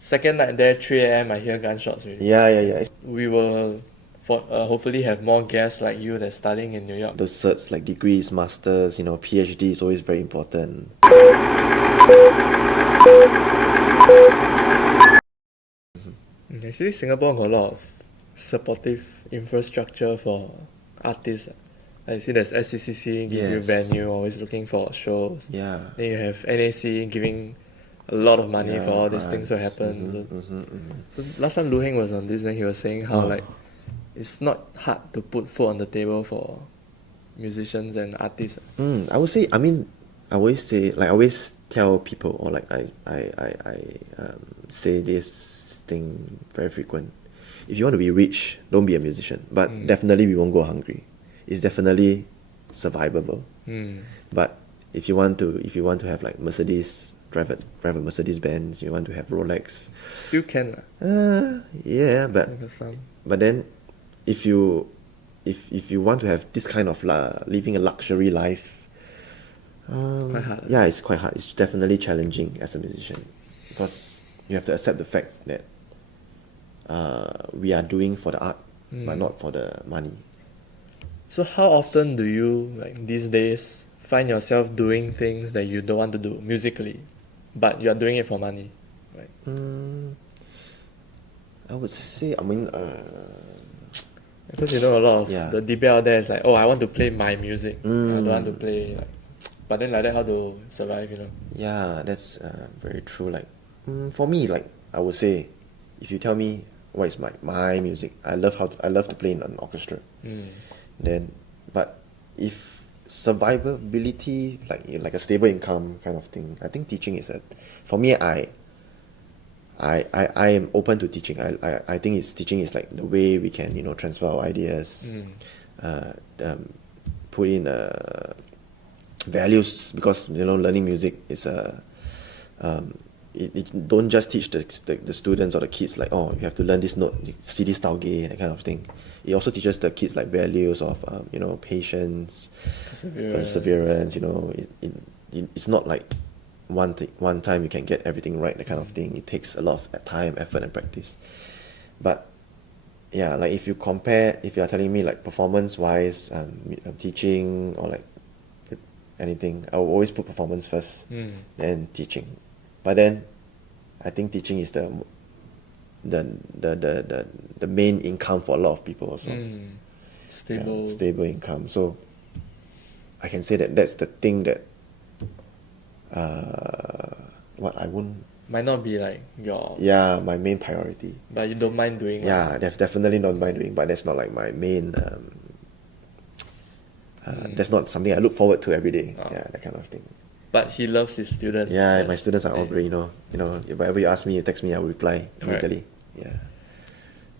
second night there, 3 a.m. I hear gunshots already. Yeah. We will hopefully have more guests like you that's studying in New York. Those certs like degrees, masters, PhD is always very important. Actually, Singapore got a lot of supportive infrastructure for artists. I see there's SCCC give you Yes. venue, always looking for shows. Yeah. Then you have NAC giving a lot of money for all these things to grants. happen. So last time Lu Heng was on this, then he was saying how like it's not hard to put food on the table for musicians and artists. I would say, I always say, like, I always tell people, or like I say this thing very frequent. If you want to be rich, don't be a musician. But definitely we won't go hungry. It's definitely survivable. But if you want to have like Mercedes, drive a Mercedes Benz, you want to have Rolex. Still can. Yeah, but Some. but then if you want to have this kind of living a luxury life, Quite hard. yeah, it's quite hard. It's definitely challenging as a musician because you have to accept the fact that we are doing for the art, but not for the money. So how often do you, like these days, find yourself doing things that you don't want to do musically, but you are doing it for money? Right? I would say, Because a lot of Yeah. the debate out there is like, oh, I want to play my music. I don't want to play like, but then like that, how to survive? Yeah, that's very true. Like, for me, like I would say, if you tell me what is my music, I love to play in an orchestra. Then, but if survivability, like a stable income kind of thing, I think teaching is for me. I am open to teaching. I think teaching is like the way we can transfer our ideas, put in values, because learning music is it don't just teach the students or the kids like, oh, you have to learn this note, CD style gay, that kind of thing. It also teaches the kids like values of patience, perseverance. It's not like one time you can get everything right, that kind of thing. It takes a lot of time, effort, and practice. But yeah, like if you are telling me like performance wise, teaching or like anything, I will always put performance first, then teaching. But then I think teaching is the main income for a lot of people also. Stable income. So I can say that's the thing that what I won't. Might not be like your. Yeah, my main priority. But you don't mind doing. Yeah, definitely not mind doing, but that's not like my main. That's not something I look forward to every day. Yeah, that kind of thing. But he loves his students. Yeah, my students are all very, if whatever you ask me, you text me, I will reply immediately. Yeah.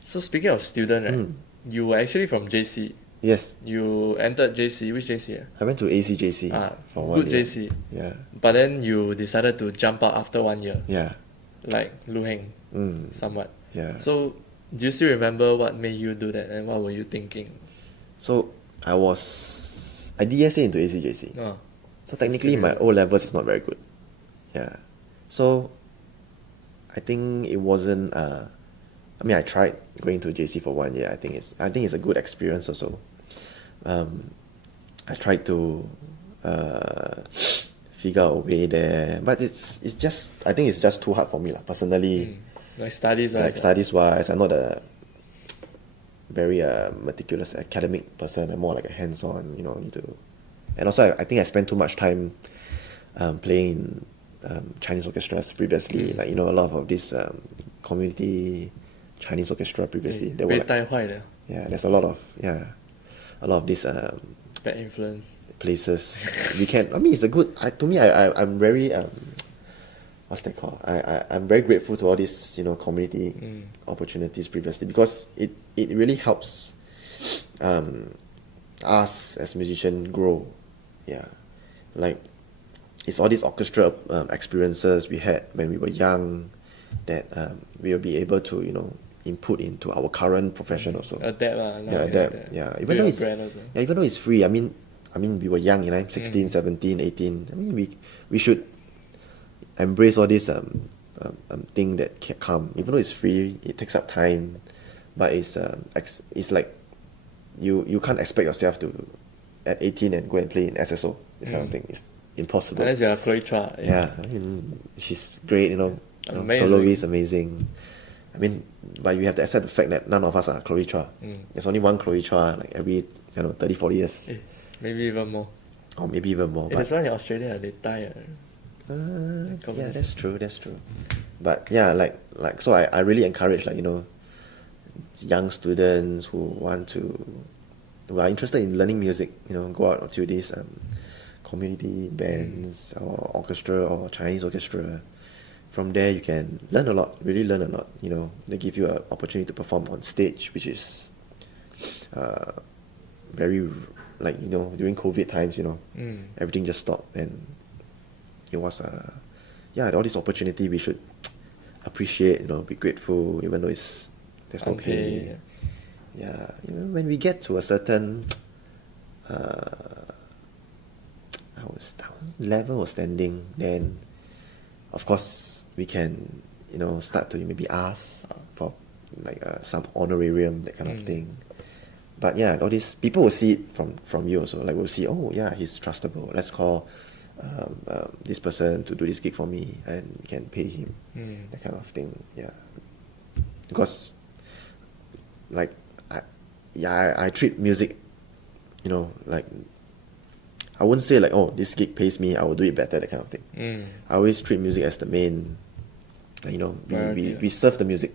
So speaking of student, right? You were actually from JC. Yes. You entered JC. Which JC? I went to ACJC for 1 good year. JC. Yeah. But then you decided to jump out after 1 year. Yeah. Like Lu Heng, somewhat. Yeah. So do you still remember what made you do that and what were you thinking? So I DSA into ACJC. So technically my O levels is not very good. Yeah. So I think it wasn't I tried going to JC for 1 year. I think it's a good experience also. I tried to figure out a way there, but it's just, I think it's just too hard for me personally. Like studies wise. Like studies wise, I'm not a very meticulous academic person. I'm more like a hands-on, need to. And also, I think I spent too much time playing in Chinese orchestras previously. Like, a lot of this community Chinese orchestra previously. They were there's a lot of these bad influence places. It's a good. To me, I'm very what's that called? I'm very grateful to all these community opportunities previously, because it really helps us as musicians grow. Yeah, like it's all these orchestra experiences we had when we were young that we will be able to input into our current profession also. Adapt. Yeah, even though it's free. I mean we were young, 16, 17, 18. We should embrace all these thing that can come. Even though it's free, it takes up time, but it's like you can't expect yourself to at 18 and go and play in SSO. This kind of thing is impossible. Unless you're Chloe Chua. Yeah, I mean, she's great, Amazing. soloist, amazing. I mean, but you have to accept the fact that none of us are Chloe Chua. There's only one Chloe Chua, like every 30, 40 years. Maybe even more. Or maybe even more. There's one in Australia, they die. Yeah, that's true. But yeah, like so I really encourage young students who are interested in learning music, go out to these community bands or orchestra or Chinese orchestra. From there you can learn a lot, really learn a lot. They give you an opportunity to perform on stage, which is very during COVID times, everything just stopped, and it was all this opportunity we should appreciate, be grateful, even though there's no pay. Yeah, when we get to a certain level of standing, then of course we can start to maybe ask for some honorarium, that kind of thing. But yeah, all these people will see it from you also. Like, we'll see, oh yeah, he's trustable. Let's call this person to do this gig for me, and we can pay him. That kind of thing. Yeah, because I treat music, like, I wouldn't say like, oh, this gig pays me, I will do it better, that kind of thing. I always treat music as the main. We serve the music.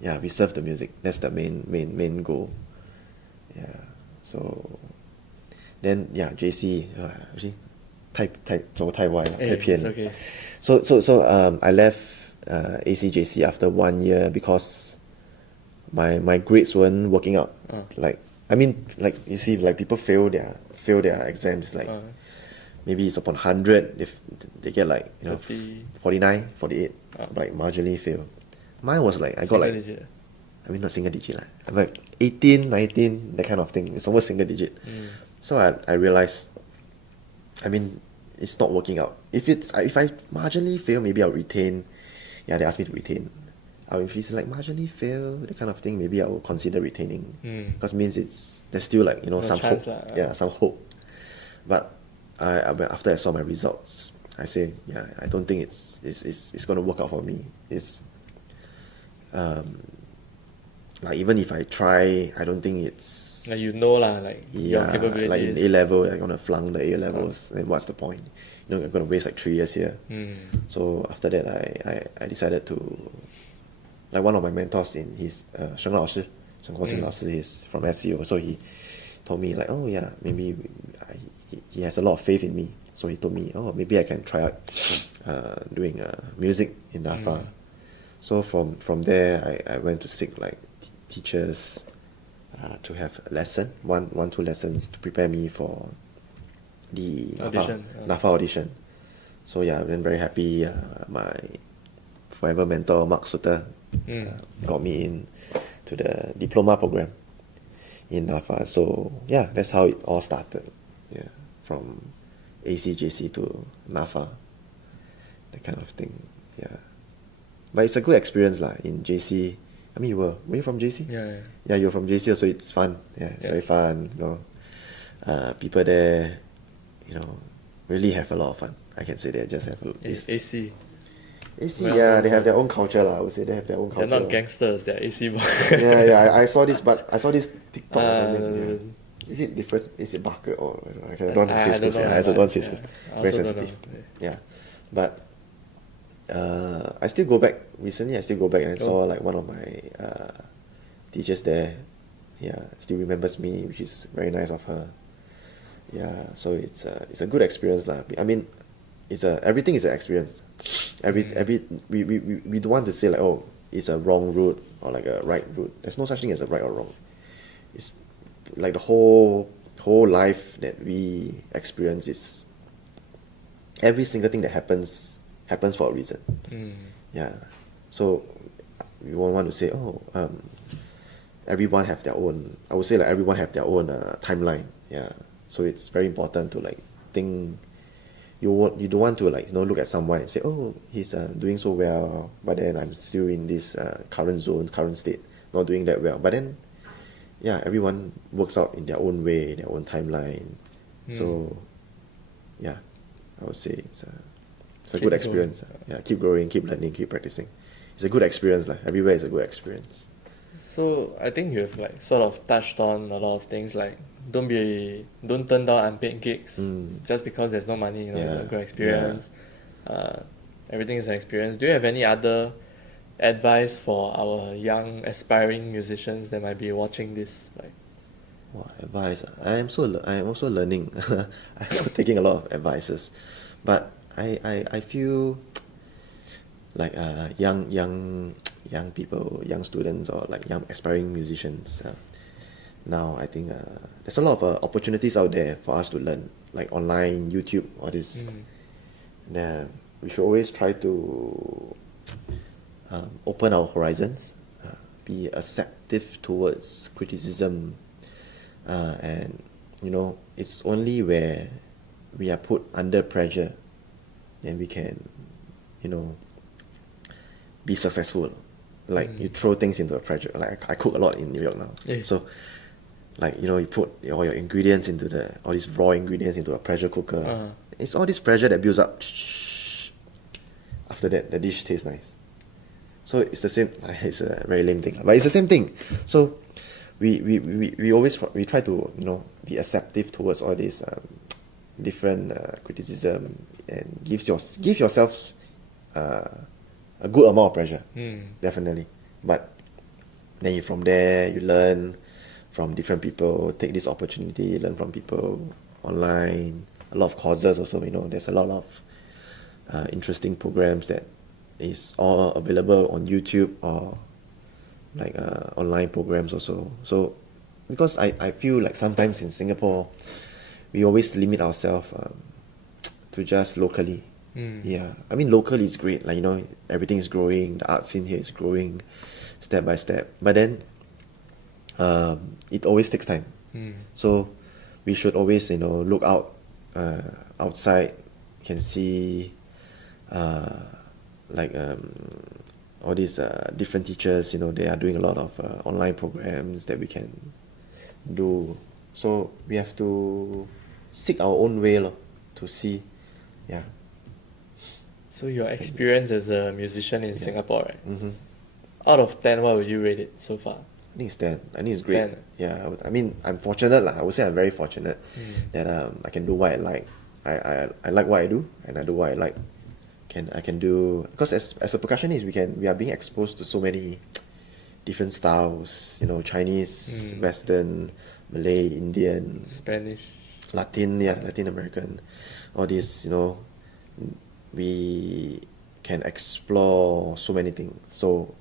Yeah, we serve the music. That's the main goal. Yeah. So then JC actually 太歪了，太偏了。Okay. So I left ACJC after 1 year because my grades weren't working out. Like, I mean, like, you see, like, people fail their exams, like maybe it's upon 100 if they get 49, 48, like marginally fail. Mine was like, I got like digit. I mean, not single digit, like 18, 19, that kind of thing. It's almost single digit. So I realized, I mean, it's not working out. If I marginally fail, maybe I'll retain. Yeah, they asked me to retain. If it's like marginally fail, that kind of thing, maybe I will consider retaining. Because means there's still some chance hope. Yeah, some hope. But after I saw my results, I say, yeah, I don't think it's going to work out for me. It's like, even if I try, I don't think it's like, your capabilities. like in A level, I'm gonna flunk the A levels. Then what's the point? I'm gonna waste like 3 years here. So after that, I decided to, like, one of my mentors in his Sheng Guoxing Lao Shi is from SEO, so he told me like, oh yeah, maybe he has a lot of faith in me. So he told me, oh, maybe I can try out doing music in NAFA. So from there, I went to seek like teachers to have a lesson, one, 2 lessons to prepare me for the NAFA audition. So yeah, I've been very happy. My forever mentor, Mark Sutter, got me in to the diploma program in NAFA. So yeah, that's how it all started. Yeah, from ACJC to NAFA, that kind of thing. Yeah, but it's a good experience in JC. I mean, were you from JC? Yeah, you're from JC, so it's fun. Yeah, it's very fun. People there, really have a lot of fun. I can say they just have AC. Yeah, they have their own culture, I would say they have their own culture. They're not gangsters, they're AC boys. yeah, I saw this TikTok or something. Is it different? Is it bucket or I don't want to say schools. I don't want to say schools. Very sensitive. Yeah, but I still go back. Recently, I still go back and I saw like one of my teachers there. Yeah, still remembers me, which is very nice of her. Yeah, so it's a good experience lah. I mean, everything is an experience. We don't want to say like, oh, it's a wrong route or like a right route. There's no such thing as a right or wrong. It's like the whole life that we experience is, every single thing that happens for a reason. Yeah, so we won't want to say, oh, everyone have their own. I would say like everyone have their own timeline. Yeah, so it's very important to like think you don't want to like look at someone and say, oh, he's doing so well, but then I'm still in this current state, not doing that well. But then, yeah, everyone works out in their own way, their own timeline. So, yeah, I would say it's a good experience. Yeah, keep growing, keep learning, keep practicing. It's a good experience. Everywhere is a good experience. So I think you've like sort of touched on a lot of things like don't turn down unpaid gigs just because there's no money. It's a good experience. Everything is an experience. Do you have any other advice for our young aspiring musicians that might be watching this? Advice. I am also learning. I'm also taking a lot of advices, but I feel like young people, young students, or like young aspiring musicians. Now I think there's a lot of opportunities out there for us to learn, like online, YouTube, all this. We should always try to open our horizons, be acceptive towards criticism, and it's only where we are put under pressure then we can be successful. Like you throw things into a pressure. Like I cook a lot in New York now, so like you put all your ingredients into all these raw ingredients into a pressure cooker. It's all this pressure that builds up. After that, the dish tastes nice. So it's the same. It's a very lame thing, but it's the same thing. So we always try to be acceptive towards all these different criticism, and give yourself a good amount of pressure, definitely. But then from there you learn from different people, take this opportunity, learn from people online. A lot of courses also. There's a lot of interesting programs that is all available on YouTube or like online programs also. So because I feel like sometimes in Singapore we always limit ourselves to just locally. Yeah, I mean locally is great, like everything is growing, the art scene here is growing step by step, but then it always takes time. So we should always look out outside, can see like all these different teachers, they are doing a lot of online programs that we can do. So we have to seek our own way to see. Yeah. So your experience as a musician in Singapore, right? Out of 10, what would you rate it so far? I think it's 10. I think it's great. 10. Yeah, I mean, I'm fortunate. I would say I'm very fortunate that I can do what I like. I like what I do, and I do what I like. I can do, because as a percussionist, we are being exposed to so many different styles. Chinese, Western, Malay, Indian, Spanish, Latin American, all this. We can explore so many things. So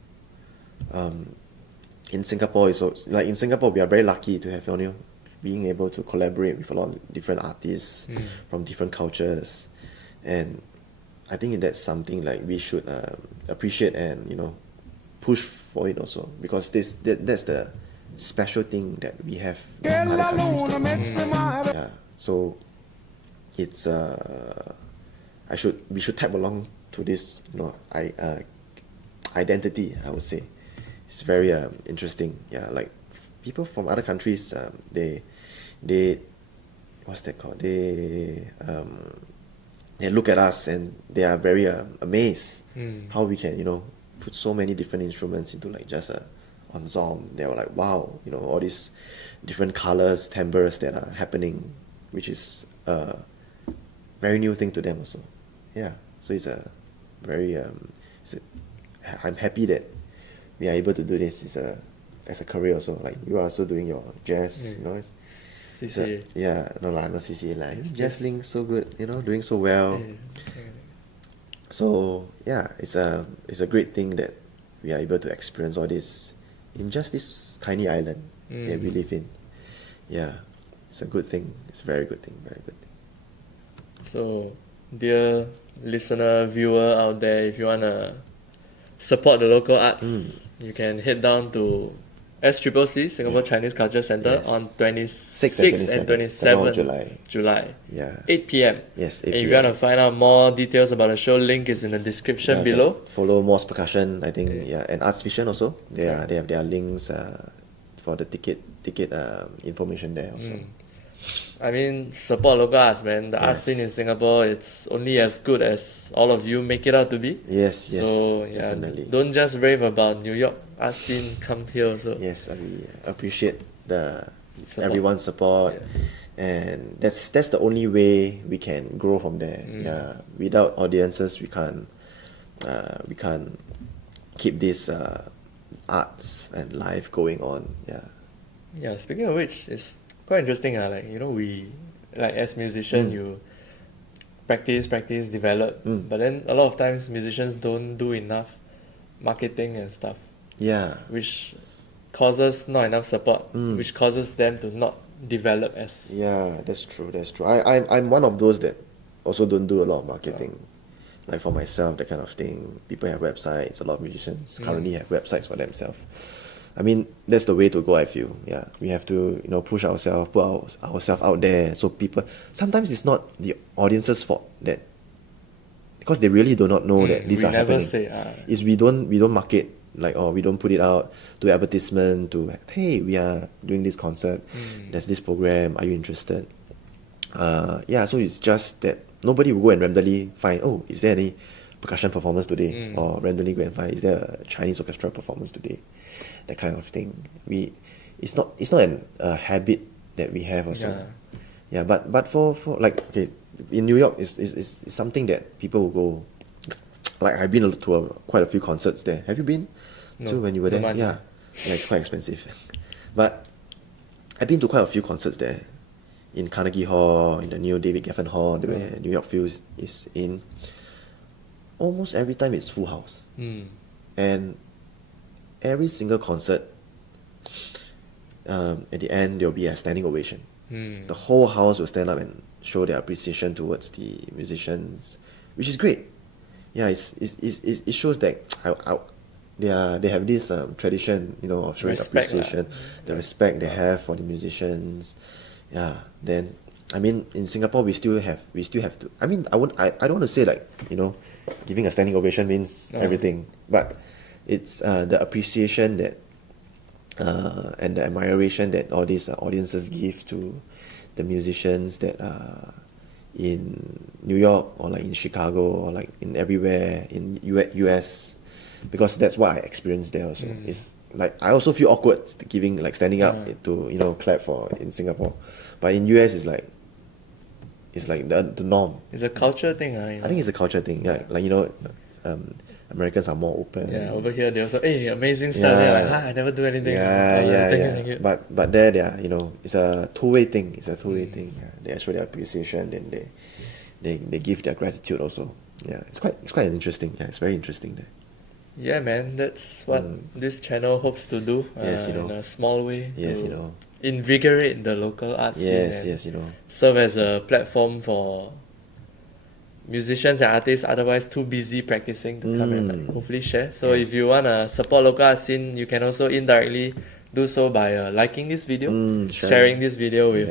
in Singapore, we are very lucky to have being able to collaborate with a lot of different artists from different cultures, and I think that's something like we should appreciate and push for it also, because that's the special thing that we have in other countries. Yeah, so it's we should tap along to this identity, I would say. It's very interesting. Yeah, like people from other countries, they what's that called? They look at us and they are very amazed how we can put so many different instruments into like just a ensemble. They were like, wow, all these different colors, timbres that are happening, which is a very new thing to them also. Yeah, so it's a very I'm happy that we are able to do this as a career also. Like you are also doing your jazz, CCA. No CCA lah. Jazz link so good, doing so well. So yeah, it's a great thing that we are able to experience all this in just this tiny island that we live in. Yeah, it's a good thing. It's a very good thing. Very good thing. So, dear listener, viewer out there, if you wanna support the local arts, you can head down to SCCC, Singapore Chinese Culture Centre, Yes. on 6th 26th and 27th July. 8 p.m. Yes, 8 And if you p.m. want to find out more details about the show, link is in the description below. Follow Moss Percussion, I think, and Arts Vision also. They have their links for the ticket information there also. I mean, support local arts, man. The art scene in Singapore, it's only as good as all of you make it out to be. Yes, So yeah, definitely. don't just rave about New York art scene. Come here also. Yes, we appreciate Support. everyone's support, and that's the only way we can grow from there. Yeah, without audiences, we can't keep this arts and life going on. Yeah. Yeah. Speaking of which, it's quite interesting. Like we like as musician, you practice, develop, but then a lot of times musicians don't do enough marketing and stuff. Yeah. Which causes not enough support, which causes them to not develop as. Yeah, that's true. I'm one of those that also don't do a lot of marketing. Like for myself, that kind of thing. People have websites. A lot of musicians currently have websites for themselves. I mean, that's the way to go, I feel. Yeah, we have to, push ourselves, put ourselves out there. So people, sometimes it's not the audience's fault that, because they really do not know that these we are never happening. say, Is we don't market, like, or we don't put it out to advertisement to, hey, we are doing this concert. There's this program. Are you interested? Yeah. So it's just that nobody will go and randomly find, oh, is there any percussion performance today, or randomly go and find, is there a Chinese orchestra performance today, that kind of thing. It's not a habit that we have also. Yeah, but for like, okay, in New York is something that people will go. Like, I've been to quite a few concerts there. Have you been? No, to when you were there? money. Yeah, it's quite expensive. But I've been to quite a few concerts there, in Carnegie Hall, in the new David Geffen Hall, where New York Phil is in. Almost every time it's full house. And every single concert, at the end, there'll be a standing ovation. The whole house will stand up and show their appreciation towards the musicians, which is great. Yeah, it shows that they have this tradition, of showing appreciation, the respect they have for the musicians. Yeah, then I mean, in Singapore we still have to. I mean, I don't want to say like, giving a standing ovation means everything, but it's the appreciation that and the admiration that all these audiences give to the musicians that are in New York, or like in Chicago, or like in everywhere in US, because that's what I experienced there also. It's like I also feel awkward standing up to clap for in Singapore, but in US it's like the norm. It's a culture thing. I think it's a culture thing. Yeah, like Americans are more open. Yeah, over here they also, hey, amazing stuff. They're like, I never do anything. Thank you. But there they are, it's a two-way thing. It's a two-way thing. Yeah. They show their appreciation, then they give their gratitude also. Yeah, it's quite interesting. Yeah, it's very interesting there. Yeah, man, that's what this channel hopes to do. Yes, in a small way. Yes, to invigorate the local art scene. Yes, serve as a platform for musicians and artists otherwise too busy practicing to come and like, hopefully share. So if you want to support local art scene, you can also indirectly do so by liking this video, sharing this video with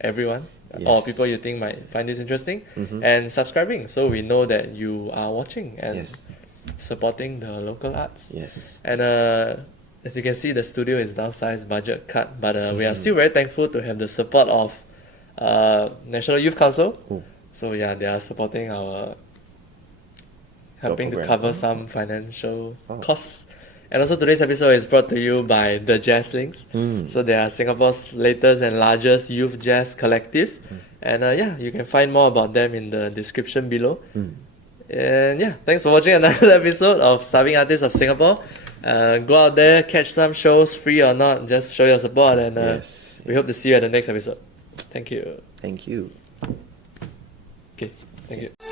everyone, or people you think might find this interesting, and subscribing so we know that you are watching and supporting the local arts. Yes. And as you can see, the studio is downsized, budget cut, but we are still very thankful to have the support of National Youth Council. So yeah, they are supporting our helping to cover some financial costs. And also today's episode is brought to you by the Jazz Links. So they are Singapore's latest and largest youth jazz collective. And you can find more about them in the description below. And yeah, thanks for watching another episode of Starving Artists of Singapore. Go out there, catch some shows, free or not, just show your support, and we hope to see you at the next episode. Thank you. Thank you. Okay, thank you.